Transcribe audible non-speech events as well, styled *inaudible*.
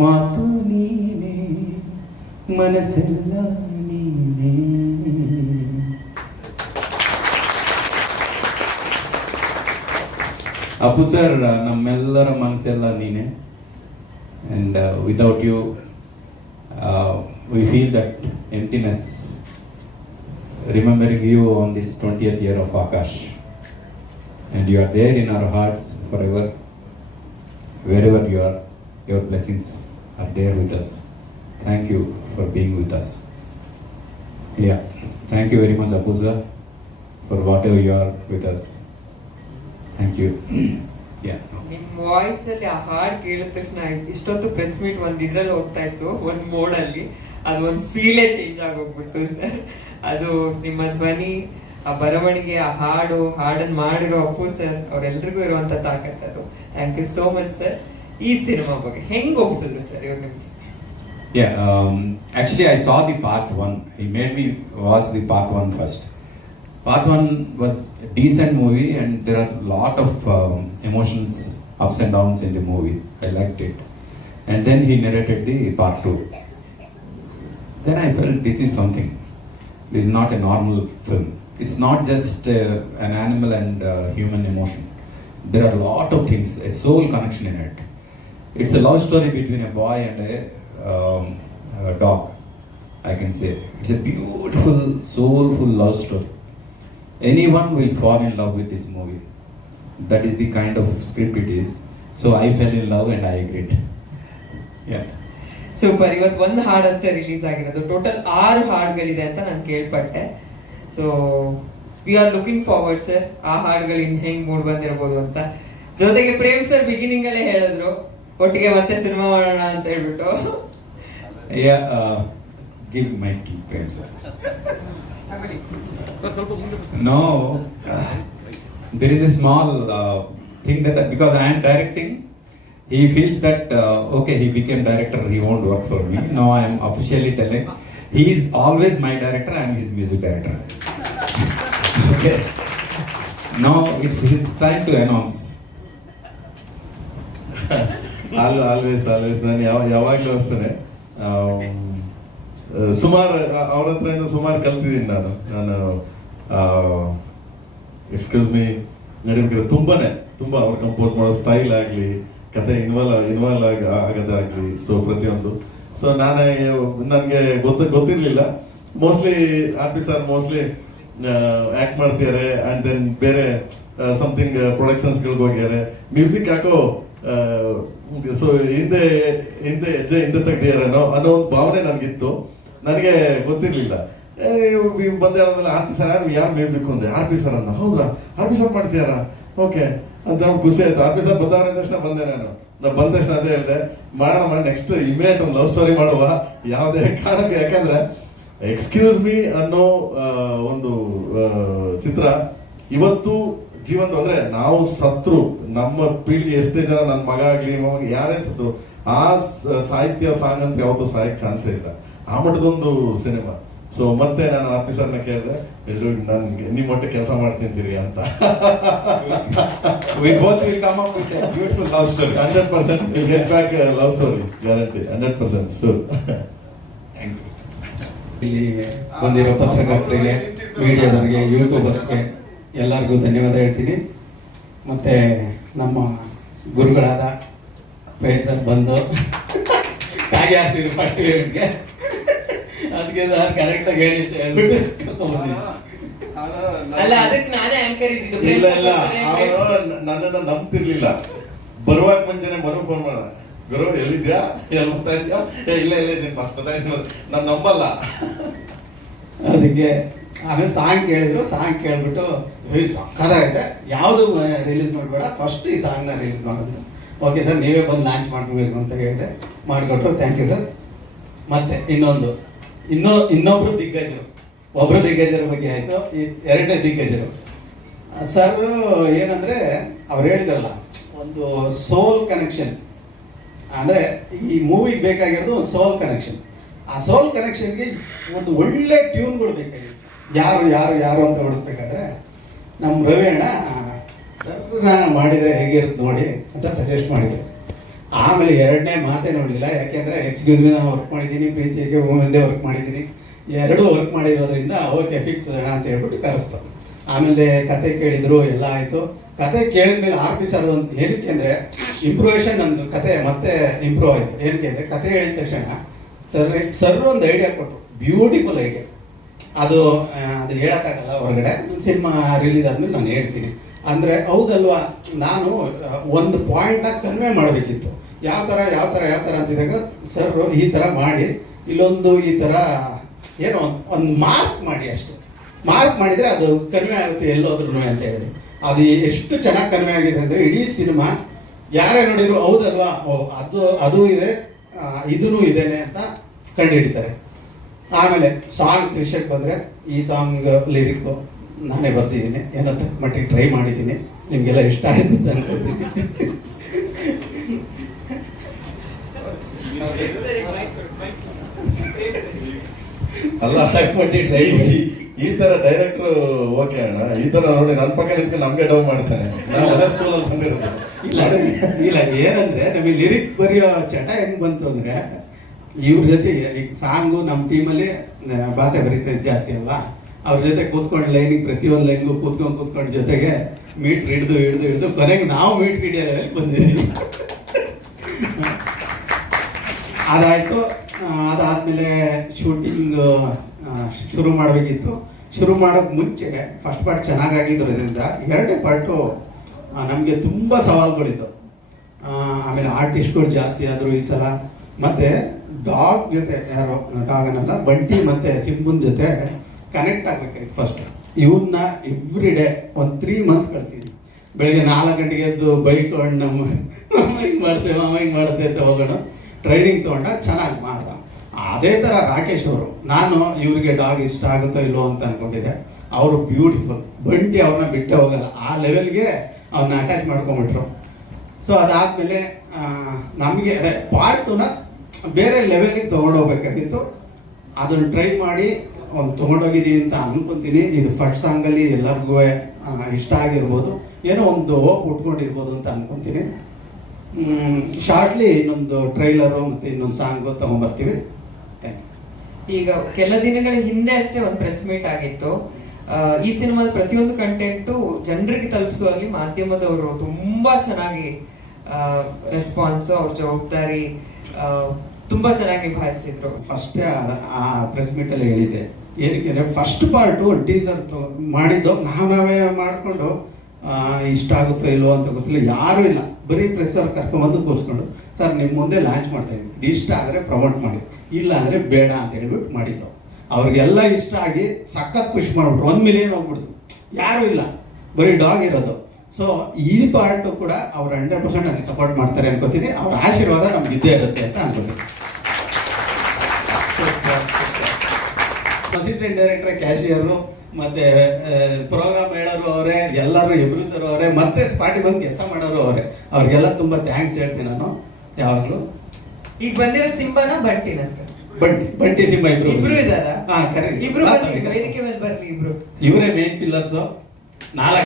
ಮಾತು ನೀನೆ ಮನಸ್ಸೆಲ್ಲ ನೀನೆ. ಅಪ್ಪು ಸರ್ ನಮ್ಮೆಲ್ಲರ ಮನಸ್ಸೆಲ್ಲ ನೀನೆ. And without you we feel that emptiness remembering you on this twentieth year of Aakash and you are there in our hearts our ever where Wherever you are, your blessings are there with us. Thank you for being with us. Yeah, thank you very much, Apuza, for whatever you are with us. Thank you. *clears throat* ನಿಮ್ಮ ನಿಮ್ voice ಅಲ್ಲಿ ಆ ಹಾಡ್ ಕೇಳಿದ ತಕ್ಷಣ ಇಷ್ಟೊತ್ತು press meet ಒಂದ್ ಇದ್ರಲ್ಲಿ ಹೋಗ್ತಾ ಇತ್ತು ಒಂದ್ ಮೋಡ್ ಅಲ್ಲಿ ಅದು ಒಂದ್ ಫೀಲೇ ಚೇಂಜ್ ಆಗೋಗ್ಬಿಡ್ತು ಸರ್ ಅದು ನಿಮ್ಮ ಧ್ವನಿ ಆ ಬರವಣಿಗೆ ಆ ಹಾಡು ಹಾಡನ್ನು ಮಾಡಿರೋ ಅಪ್ಪು ಸರ್ ಅವ್ರೆಲ್ರಿಗೂ ಇರುವಂತ ತಾಕತ್ತು ಅದು thank you so much sir ಈ ಸಿನಿಮಾ ಬಗ್ಗೆ ಹೆಂಗ್ ಒಪ್ಸಿದ್ರು ಸರ್ ಇವ್ರು ನಿಮ್ಗೆ Yeah, um, actually, I saw the part one. He made me watch the part one first. Part one was a decent movie, and there are a lot of um, emotions, ups and downs in the movie. I liked it. And then he narrated the part two. Then I felt this is something. This is not a normal film. It's not just uh, an animal and uh, human emotion. There are a lot of things, a soul connection in it. It's a love story between a boy and a, um, a dog, I can say. It's a beautiful, soulful love story. Anyone will fall in love with this movie. That is the kind of script it is. So I fell in love and I agreed. Yeah. Super ಇವತ್ತು ಒಂದು ಹಾಡು ಅಷ್ಟೇ release ಆಗಿರೋದು total ಆರು ಹಾಡುಗಳಿದೆ ಅಂತ ನಾನು ಕೇಳ್ಪಟ್ಟೆ so we are looking forward sir ಆ ಹಾಡುಗಳಿಂದ ಹೆಂಗ್ ಮೂಡ್ ಬಂದಿರ್ಬೋದು ಅಂತ ಜೊತೆಗೆ ಪ್ರೇಮ್ ಸರ್ ಬಿಗಿನಿಂಗ್ ಅಲ್ಲೇ ಹೇಳಿದ್ರು ಒಟ್ಟಿಗೆ ಮತ್ತೆ ಸಿನಿಮಾ ಮಾಡೋಣ ಅಂತ ಹೇಳ್ಬಿಟ್ಟು Yeah, uh, give my tea, Prem sir. No, uh, there is a small uh, thing that because I am directing, he feels that uh, okay, he became director, he won't work for me. Now I am officially telling, he is always my director. I am his music director. *laughs* okay. Now it's his time to announce. All always always ನಾನು ಯಾವ, ಯಾವಾಗಲೂ ಅಷ್ಟೇ ಸುಮಾರು ಅವ್ರ ಹತ್ರದಿಂದ ಸುಮಾರು ಕಲ್ತಿದ್ದೀನಿ ನಾನು. ನಾನು ಎಕ್ಸ್ಕ್ಯೂಸ್ ಮೀ ನಡಿಬೇಕಾದ್ರೆ ತುಂಬಾನೇ, ತುಂಬ ಅವ್ರು ಕಂಪೋಸ್ ಮಾಡೋ ಸ್ಟೈಲ್ ಆಗಲಿ, ಕತೆ ಇನ್ವಾಲ್ವ್ ಇನ್ವಾಲ್ವ್ ಆಗಿ, ಆಗೋದಾಗಲಿ ಸೊ ಪ್ರತಿಯೊಂದು. ಸೊ ನಾನು, ನನಗೆ ಗೊತ್ತ, ಗೊತ್ತಿರಲಿಲ್ಲ. Mostly R P sir mostly act ಮಾಡ್ತಿದ್ದಾರೆ ಆ್ಯಂಡ್ ದೆನ್ ಬೇರೆ ಸಮಥಿಂಗ್ ಪ್ರೊಡಕ್ಷನ್ಸ್ಗಳಿಗೆ ಹೋಗ್ಯಾರೆ. ಮ್ಯೂಸಿಕ್ ಯಾಕೋ ಸೊ ಹಿಂದೆ ಹಿಂದೆ, ಹೆಜ್ಜೆ ಹಿಂದೆ ತೆಗ್ದಿಯಾರೇನೋ ಅನ್ನೋ ಒಂದು ಭಾವನೆ ನನಗಿತ್ತು. ನನಗೆ ಗೊತ್ತಿರಲಿಲ್ಲ. ಬಂದ ಹೇಳಿದ್ಮೇಲೆ ಆರ್ ಪಿ ಸರ್, ಯಾರು ಯಾರು ಮ್ಯೂಸಿಕ್ ಒಂದೆ? ಆರ್ ಪಿ ಸರ್ ಅನ್ನ ಹೌದ್ರಾ? ಆರ್ ಪಿ ಸರ್ ಮಾಡ್ತೀಯಾರ? ಓಕೆ. ಅಂತ ನಮ್ಗೆ ಖುಷಿ ಆಯ್ತು. ಆರ್ ಪಿ ಸರ್ ಬಂದವ್ರ ತಕ್ಷಣ ಬಂದೆ ನಾನು. ನಾ ಬಂದ ತಕ್ಷಣ ಅದೇ ಹೇಳಿದೆ, ಮಾಡೋಣ ಮಾಡಿ ನೆಕ್ಸ್ಟ್ ಇಮಿಡಿಯೇಟ್ ಒಂದು ಲವ್ ಸ್ಟೋರಿ ಮಾಡುವ. ಯಾವುದೇ ಕಾರಣಕ್ಕೆ. ಯಾಕಂದ್ರೆ ಎಕ್ಸ್ಕ್ಯೂಸ್ ಮೀ ಅನ್ನೋ ಒಂದು ಚಿತ್ರ ಇವತ್ತು ಜೀವಂತ ಅಂದ್ರೆ ನಾವು ಸತ್ರು. ನಮ್ಮ ಪೀಳಿಗೆ ಎಷ್ಟೇ ಜನ ನನ್ನ ಮಗ ಆಗ್ಲಿ ಮಗ ಯಾರೇ ಸತ್ತು ಆ ಸಾಹಿತ್ಯ ಸಾಂಗ್ ಅಂತ ಯಾವತ್ತೂ ಸಾಯಕ್ ಚಾನ್ಸ್ ಇಲ್ಲ. ಆ ಮಟ್ಟದೊಂದು ಸಿನಿಮಾ. ಸೊ ಮತ್ತೆ ನಾನು ಆಫೀಸರ್ನ ಕೇಳಿದೆ ಎಲ್ಲರೂ ನನ್ಗೆ ನಿಮ್ಮ ಮಟ್ಟ ಕೆಲಸ ಮಾಡ್ತಿಂತೀರಿ ಅಂತ. We both will come up with a beautiful love story. Hundred percent get back love story guarantee hundred percent sure Thank you. ಇಲ್ಲಿ ಬಂದಿರೋ ಪತ್ರಕರ್ತರಿಗೆ ಮೀಡಿಯಾದವರಿಗೆ ಯೂಟ್ಯೂಬರ್ಸ್ಗೆ ಎಲ್ಲರಿಗೂ ಧನ್ಯವಾದ ಹೇಳ್ತೀನಿ. ಮತ್ತು ನಮ್ಮ ಗುರುಗಳಾದ ಫ್ರೆಂಡ್ಸ್ ಬಂದು ಕಾಗೆ ಹಾಕ್ತೀನಿ ಫಸ್ಟ್ ಹೇಳಿದ್ಗೆ ಅದಕ್ಕೆ ಸರ್ ಕರೆಕ್ಟಾಗಿ ಹೇಳಿ ಅಂತ ಹೇಳ್ಬಿಟ್ಟು ಅಲ್ಲ ಅದಕ್ಕೆ ನಾನೇ ಆಂಕರ್ ಇದ್ದಿದ್ದು. ಇಲ್ಲ ಇಲ್ಲ. ಅವನು ನನ್ನನ್ನ ನಂಬ್ತಿರ್ಲಿಲ್ಲ. ಬರುವಾಗ ಮುಂಚೆನೆ ಮರು ಫೋನ್ ಮಾಡ. ಗುರು ಎಲ್ಲಿದ್ಯಾ? ಎಲ್ಲಿ ಹೋಗ್ತಾ ಇದ್ಯಾ ಇಲ್ಲ ಇಲ್ಲ ಇದ್ದೀನಿ ಫಸ್ಟ್ ನಾನು ನಂಬಲ್ಲ. ಅದಕ್ಕೆ ಆಮೇಲೆ ಸಾಂಗ್ ಕೇಳಿದ್ರು, ಸಾಂಗ್ ಕೇಳ್ಬಿಟ್ಟು, ಏಯ್ ಇದೆ ಯಾವುದು ರಿಲೀಸ್ ಮಾಡಬೇಡ. ಫಸ್ಟ್ ಈ ಸಾಂಗ್ನ ರಿಲೀಸ್ ಮಾಡೋದು. ಓಕೆ ಸರ್ ನೀವೇ ಬಂದು ಲಾಂಚ್ ಮಾಡ್ಕೋಬೇಕು ಅಂತ ಹೇಳಿದೆ. ಮಾಡಿಕೊಟ್ರು. ಥ್ಯಾಂಕ್ ಯು ಸರ್ ಮತ್ತೆ ಇನ್ನೊಂದು. ಇನ್ನೊ, ಇನ್ನೊಬ್ರು ದಿಗ್ಗಜರು. ಒಬ್ಬರು ದಿಗ್ಗಜರ ಬಗ್ಗೆ ಆಯಿತು. ಈ ಎರಡನೇ ದಿಗ್ಗಜರು. ಸರ್ ಏನಂದ್ರೆ, ಅವ್ರು ಹೇಳಿದ್ರಲ್ಲ, ಒಂದು ಸೋಲ್ ಕನೆಕ್ಷನ್ ಅಂದರೆ ಈ ಮೂವಿಗೆ ಬೇಕಾಗಿರೋದು ಒಂದು ಸೋಲ್ ಕನೆಕ್ಷನ್ ಆ ಸೋಲ್ ಕನೆಕ್ಷನ್ಗೆ ಒಂದು ಒಳ್ಳೆ ಟ್ಯೂನ್ಗಳು ಬೇಕಾಗಿತ್ತು. ಯಾರು ಯಾರು ಯಾರು ಅಂತ ಹುಡುಕ್ಬೇಕಾದ್ರೆ ನಮ್ಮ ರವಿ ಅಣ್ಣ ಸರ್ನ ಮಾಡಿದರೆ ಹೇಗಿರುತ್ತೆ ನೋಡಿ ಅಂತ ಸಜೆಸ್ಟ್ ಮಾಡಿದ್ರು. ಆಮೇಲೆ ಎರಡನೇ ಮಾತೇ ನೋಡಲಿಲ್ಲ. ಯಾಕೆಂದರೆ ಎಕ್ಸ್ಕ್ಯೂಸ್ ಮೀ ನಾನು ವರ್ಕ್ ಮಾಡಿದ್ದೀನಿ, ಪ್ರೀತಿಗೆ ಮುಂದೆ ವರ್ಕ್ ಮಾಡಿದ್ದೀನಿ. ಎರಡೂ ವರ್ಕ್ ಮಾಡಿರೋದ್ರಿಂದ ಓಕೆ ಫಿಕ್ಸ್ ಅಣ್ಣ ಅಂತ ಹೇಳ್ಬಿಟ್ಟು ಕರೆಸ್ತು ಆಮೇಲೆ ಕತೆ ಕೇಳಿದರು, ಎಲ್ಲ ಆಯಿತು. ಕತೆ ಕೇಳಿದ್ಮೇಲೆ ಆರ್ ಪಿ ಸರ್ ಒಂದು ಏನಕ್ಕೆ ಅಂದರೆ ಇಂಪ್ರೂವೇಷನ್ ನಂದು ಕತೆ ಮತ್ತೆ ಇಂಪ್ರೂವ್ ಆಯಿತು. ಏನಕ್ಕೆ ಅಂದರೆ ಕತೆ ಹೇಳಿದ ತಕ್ಷಣ ಸರ್ ಸರ್ ಒಂದು ಐಡಿಯಾ ಕೊಟ್ಟರು ಬ್ಯೂಟಿಫುಲ್ ಐಡಿಯಾ ಅದು ಅದು ಹೇಳೋಕ್ಕಾಗಲ್ಲ ಹೊರಗಡೆ. ಸಿನಿಮಾ ರಿಲೀಸ್ ಆದ್ಮೇಲೆ ನಾನು ಹೇಳ್ತೀನಿ. ಅಂದರೆ ಹೌದಲ್ವಾ? ನಾನು ಒಂದು ಪಾಯಿಂಟಾಗಿ ಕನ್ವೆ ಮಾಡಬೇಕಿತ್ತು. ಯಾವ ಥರ ಯಾವ ಥರ ಯಾವ ಥರ ಅಂತಿದ್ದಾಗ ಸರ್ ಈ ಥರ ಮಾಡಿ, ಇಲ್ಲೊಂದು ಈ ಥರ ಏನೋ ಒಂದು ಮಾರ್ಕ್ ಮಾಡಿ ಅಷ್ಟು. ಮಾರ್ಕ್ ಮಾಡಿದರೆ ಅದು ಕನ್ವೆ ಆಗುತ್ತೆ ಎಲ್ಲೋದ್ರೂ ಅಂತ ಹೇಳಿದ್ರು. ಅದು ಎಷ್ಟು ಚೆನ್ನಾಗಿ ಕನ್ವೆ ಆಗಿದೆ ಅಂದರೆ ಇಡೀ ಸಿನಿಮಾ, ಯಾರೇ ನೋಡಿದ್ರು ಹೌದಲ್ವಾ? ಓ, ಅದು ಅದು ಇದೆ ಇದೂ ಇದೇನೆ ಅಂತ ಕಂಡುಹಿಡಿತಾರೆ. ಆಮೇಲೆ ಸಾಂಗ್ಸ್ ವಿಷಯಕ್ಕೆ ಬಂದರೆ ಈ ಸಾಂಗ್ ಲಿರಿಕ್ ನಾನೇ ಬರ್ತಿದ್ದೀನಿ ಏನೋ ತಕ್ಕ ಮಟ್ಟಿಗೆ ಟ್ರೈ ಮಾಡಿದ್ದೀನಿ, ನಿಮಗೆಲ್ಲ ಇಷ್ಟ ಆಯ್ತು ಅನ್ಕೋತೀನಿ. ಅಲ್ಲ, ತಕ್ಕ ಮಟ್ಟಿಗೆ ಟ್ರೈ ಈ- ಥರ ಡೈರೆಕ್ಟರ್ ಓಕೆ ಅಣ್ಣ, ಈ ತರ ನೋಡಿ ನನ್ನ ಪಕ್ಕ ನಿಂತ್ಕೊಂಡು ನಮ್ಗೆ ಡೌ ಮಾಡ್ತಾನೆ. ನಾನು ಅದೇ ಸ್ಕೂಲಲ್ಲಿ ಬಂದಿರೋದು. ಇಲ್ಲ ಇಲ್ಲ, ಏನಂದ್ರೆ ನಮಗೆ ಲಿರಿಕ್ ಬರೆಯೋ ಚಟ ಹೆಂಗ್ ಬಂತು ಅಂದ್ರೆ ಇವ್ರ ಜೊತೆ ಈಗ ಸಾಂಗು ನಮ್ಮ ಟೀಮಲ್ಲಿ ಭಾಷೆ ಬರೀತಾ ಜಾಸ್ತಿ ಅಲ್ಲ ಅವ್ರ ಜೊತೆ ಕೂತ್ಕೊಂಡು ಲೈನಿಗೆ ಪ್ರತಿಯೊಂದು ಲೈನ್ಗೂ ಕೂತ್ಕೊಂಡು ಕೂತ್ಕೊಂಡು ಜೊತೆಗೆ ಮೀಟ್ರ್ ಹಿಡಿದು ಹಿಡಿದು ಹಿಡಿದು, ಕೊನೆಗೆ ನಾವು ಮೀಟ್ ಹಿಡಿಯೋ ಬಂದಿದ್ದೀವಿ ಅದಾಯಿತು. ಅದಾದಮೇಲೆ ಶೂಟಿಂಗ್ ಶುರು ಮಾಡಬೇಕಿತ್ತು. ಶುರು ಮಾಡೋಕ್ಕೆ ಮುಂಚೆ ಫಸ್ಟ್ ಪಾರ್ಟ್ ಚೆನ್ನಾಗಾಗಿದ್ದರಿಂದ ಎರಡನೇ ಪಾರ್ಟು ನಮಗೆ ತುಂಬ ಸವಾಲುಗಳಿತ್ತು ಆಮೇಲೆ ಆರ್ಟಿಸ್ಟ್ಗಳು ಜಾಸ್ತಿ ಆದರು ಈ ಸಲ ಮತ್ತು ಡಾಗ್ ಜೊತೆ ಯಾರೋ ಡಾಗ್ ಅನ್ನಲ್ಲ ಬಂಟಿ ಮತ್ತೆ ಸಿಂಬುನ್ ಜೊತೆ ಕನೆಕ್ಟ್ ಆಗಬೇಕಾಗಿತ್ತು ಫಸ್ಟ್ ಇವನ್ನ ಎವ್ರಿ ಡೇ ಒಂದು ತ್ರೀ ಮಂತ್ಸ್ ಕಳಿಸಿದ್ವಿ ಬೆಳಿಗ್ಗೆ ನಾಲ್ಕು ಗಂಟೆಗೆ ಎದ್ದು ಬೈಕ್ ಹಣ್ಣು ಹಿಂಗೆ ಮಾಡ್ತೇವೆ ಮಾಮ ಹಿಂಗೆ ಅಂತ ಹೋಗೋಣ. ಟ್ರೈನಿಂಗ್ ತೊಗೊಂಡ ಚೆನ್ನಾಗಿ ಮಾಡ್ದ. ಅದೇ ಥರ ರಾಕೇಶ್ ಅವರು. ನಾನು ಇವರಿಗೆ ಡಾಗ್ ಇಷ್ಟ ಆಗುತ್ತೋ ಇಲ್ಲೋ ಅಂತ ಅನ್ಕೊಂಡಿದ್ದೆ. ಅವರು ಬ್ಯೂಟಿಫುಲ್ ಬಂಟಿ ಅವ್ರನ್ನ ಬಿಟ್ಟೆ ಹೋಗಲ್ಲ. ಆ ಲೆವೆಲ್ಗೆ ಅವ್ರನ್ನ ಅಟ್ಯಾಚ್ ಮಾಡ್ಕೊಂಬಿಟ್ರು ಸೊ ಅದಾದಮೇಲೆ ನಮಗೆ, ಅದೇ ಪಾರ್ಟುನ ಬೇರೆ ಲೆವೆಲ್ಗೆ ತೊಗೊಂಡೋಗ್ಬೇಕಾಗಿತ್ತು. ಅದನ್ನು ಟ್ರೈ ಮಾಡಿ ಒಂದು ತೊಗೊಂಡೋಗಿದ್ದೀವಿ ಅಂತ ಅನ್ಕೊಂತೀನಿ. ಇದು ಫಸ್ಟ್ ಸಾಂಗಲ್ಲಿ ಎಲ್ಲರಿಗೂ ಇಷ್ಟ ಆಗಿರ್ಬೋದು. ಏನೋ ಒಂದು ಹೋಪ್ ಉಟ್ಕೊಂಡಿರ್ಬೋದು ಅಂತ ಅನ್ಕೊಂತೀನಿ. ಶಾರ್ಟ್ಲಿ ಇನ್ನೊಂದು ಟ್ರೈಲರು ಮತ್ತು ಇನ್ನೊಂದು ಸಾಂಗು ತೊಗೊಂಬರ್ತೀವಿ. ಈಗ ಕೆಲ ದಿನಗಳ ಹಿಂದೆ ಅಷ್ಟೇ ಒಂದು ಪ್ರೆಸ್ ಮೀಟ್ ಆಗಿತ್ತು. ಈ ಸಿನಿಮಾದ ಪ್ರತಿಯೊಂದು ಕಂಟೆಂಟು ಜನರಿಗೆ ತಲುಪಿಸುವಲ್ಲಿ ಮಾಧ್ಯಮದವರು ತುಂಬಾ ಚೆನ್ನಾಗಿ ರೆಸ್ಪಾನ್ಸ್ ಅವ್ರ ಜವಾಬ್ದಾರಿ ತುಂಬಾ ಚೆನ್ನಾಗಿ ನಿಭಾಯಿಸಿದ್ರು ಫಸ್ಟೇ ಆ ಪ್ರೆಸ್ ಮೀಟಲ್ಲಿ ಹೇಳಿದ್ದೆ. ಏನಕ್ಕೆ ಫಸ್ಟ್ ಪಾರ್ಟು ಟೀಸರ್ ಮಾಡಿದ್ದು. ನಾವು ನಾವೇ ಮಾಡಿಕೊಂಡು ಇಷ್ಟ ಆಗುತ್ತೋ ಇಲ್ವೋ ಅಂತ ಗೊತ್ತಿಲ್ಲ. ಯಾರೂ ಇಲ್ಲ. ಬರೀ ಪ್ರೆಸ್ ಅವ್ರು ಕರ್ಕೊಂಬಂದು ಕೂರಿಸ್ಕೊಂಡು, ಸರ್ ನಿಮ್ಮ ಮುಂದೆ ಲಾಂಚ್ ಮಾಡ್ತಾ ಇದ್ದೀವಿ ಇದು ಇಷ್ಟ ಆದರೆ ಪ್ರಮೋಟ್ ಮಾಡಿ. ಇಲ್ಲ ಅಂದರೆ ಬೇಡ ಅಂತ ಹೇಳ್ಬಿಟ್ಟು ಮಾಡಿದ್ದು. ಅವ್ರಿಗೆಲ್ಲ ಇಷ್ಟ ಆಗಿ ಸಖತ್ ಖುಷಿ ಮಾಡ್ಬಿಟ್ರು. ಒಂದು ಮಿಲಿಯನ್ ಹೋಗ್ಬಿಡ್ತು. ಯಾರೂ ಇಲ್ಲ. ಬರೀ ಡಾಗ್ ಇರೋದು. ಸೊ ಈ ಪಾರ್ಟು ಕೂಡ ಅವ್ರು ಹಂಡ್ರೆಡ್ ಪರ್ಸೆಂಟ್ ಅಲ್ಲಿ ಸಪೋರ್ಟ್ ಮಾಡ್ತಾರೆ ಅನ್ಕೋತೀನಿ. ಅವ್ರ ಆಶೀರ್ವಾದ ನಮ್ಗೆ ಇದ್ದೇ ಇರುತ್ತೆ ಅಂತ ಅನ್ಕೋತೀನಿ. ಅಸಿಸ್ಟೆಂಟ್ ಡೈರೆಕ್ಟರ್ ಕ್ಯಾಶಿಯರು ಮತ್ತೆ ಪ್ರೋಗ್ರಾಮ್ ಹೇಳೋರು ಅವರೇ ಎಲ್ಲರೂ ಎಬ್ರಿಸರು ಅವರೇ ಮತ್ತೆ ಸ್ಪಾಟಿ ಬಂದು ಕೆಲಸ ಮಾಡೋರು ಅವರೇ. ಅವ್ರಿಗೆಲ್ಲ ತುಂಬ ಥ್ಯಾಂಕ್ಸ್ ಹೇಳ್ತೀನಿ ನಾನು. ಯಾವಾಗಲೂ. ಈಗ ಬಂದಿರೋ ಸಿಂಬಾನ ಬಟ್ಟಿನ ಸರ್ ಬಂಟಿ ಬಂಟಿ ಸಿಂಬ ಇಬ್ರು. ಇಬ್ರು ಇದಾರ? ಹಾ ಕರೆಕ್ಟ್ ಇಬ್ರು ವೇದಿಕೆ ಮೇಲೆ ಬರ್ಲಿ ಇಬ್ರು. ಇವರೇ ಮೇನ್ ಪಿಲ್ಲರ್ಸ್ ನಾಲ್ಕು